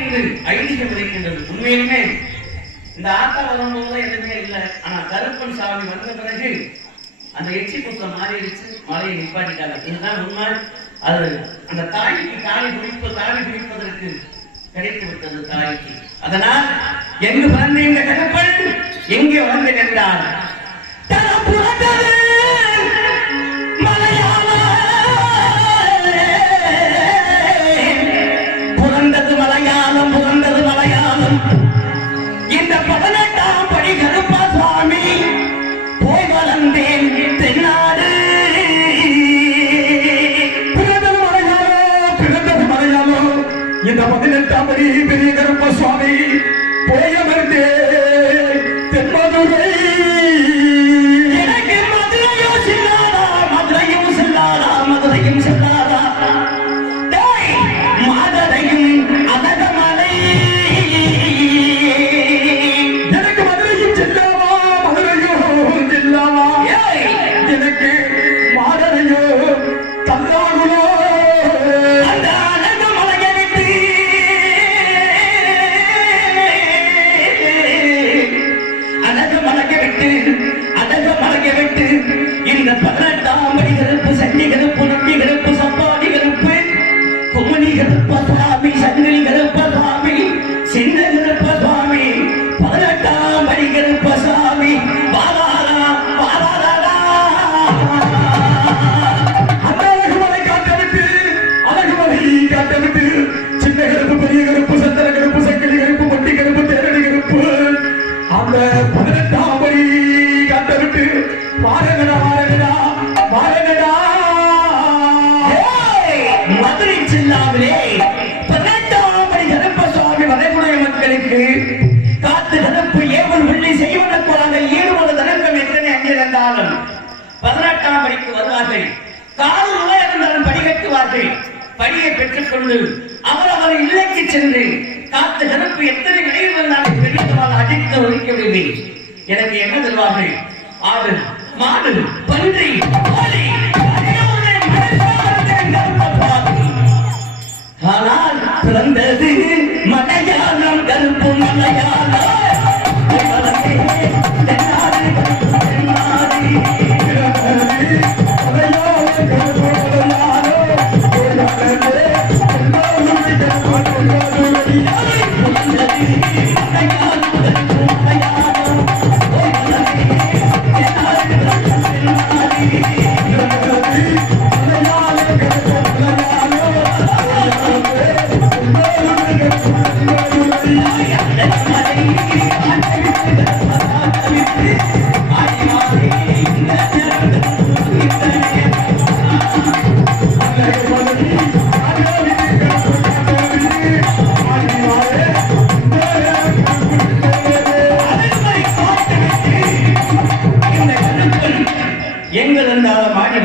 என்று ஐதீகம் இருக்கின்றது. உண்மையிலுமே இந்த ஆத்தா வரும்போது எதுவுமே இல்லை. ஆனா கருப்பன் சாமி வந்த பிறகு அந்த எச்சி குத்தம் மாறிடுச்சு. மலையை நிப்பாட்டிட்டாங்க. இதுதான் உண்மை. அது அந்த தாய்க்கு தாலி குடிப்பு தாலி குடிப்பதற்கு கிடைத்து விட்டது தாய்க்கு. அதனால் எங்கு பிறந்த இந்த கருப்பன்? எங்கே வந்து நின்றார் இந்த பதினெட்டாம் படி கருப்பா சுவாமி போய் வளர்ந்தேன் தென்னாடு. பிறந்தது மலையாளோ பிறந்தது மலையாளோ இந்த பதினெட்டாம் படி பெரிய கருப்ப சுவாமி போயமர்ந்தே தென்மதுரை. எனக்கு மதுரையும் செல்லாதா மதுரையும் செல்லாதா மதுரையும் செல்லாதா? மலையை இந்த பதினெட்டாம் மணி கருப்பு சன்னி கருப்பு நம்பி கருப்பு சப்பாடி கருப்பு. குமணி கருப்ப சுவாமி சங்கிலி கருப்ப சுவாமி சின்ன கருப்ப சுவாமி பதினெட்டாம் மணி கருப்ப சுவாமி. வாராரா வாராரா அந்த அழகுமலை காட்டவிட்டு அழகுமலை காட்டவிட்டு சின்ன கருப்பு பெரிய கருப்பு சந்தன கருப்பு சங்கிலி கருப்பு மட்டி கருப்பு தேரடி கருப்பு. அந்த பதினெட்டாம் படி காட்டவிட்டு வாரங்கடா வாரங்கடா வாரங்கடா ஏய், மதுரை ஜில்லாவிலே பதினெட்டாம் படி கருப்ப சுவாமி வரைமுறை மக்களுக்கு காத்து கருப்பு ஏவல் உள்ளி செய்வன போலாக ஈடுபட தனக்கம் எத்தனை அங்கிருந்தாலும் பதினெட்டாம் படிக்கு வருவார்கள். கால் நுழைய இருந்தாலும் படி கட்டுவார்கள். படியை பெற்றுக்கொண்டு அவர் அவர் இல்லைக்கு சென்று காத்து கருப்பு எத்தனை விலையில் வந்தாலும் பெரியவர்கள் அடித்து ஒழிக்க எனக்கு என்ன தருவார்கள் ஆடு மாடு பன்றி கோழி ஆனால் பிறந்தது மலையாளம் கருப்பு மலையாளம்.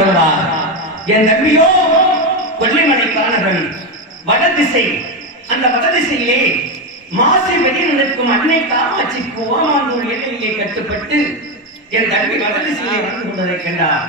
வருவார் என் தம்பியோ கொல்லிமலைக்கானவன் வடதிசை அந்த வடதிசையிலே மாசி வெளியில் நடக்கும் அன்னை காமாட்சிக்கு ஓமாந்தூர் எல்லையிலே கட்டுப்பட்டு என் தம்பி வடதிசையிலே வந்து கொண்டிருக்கின்றார்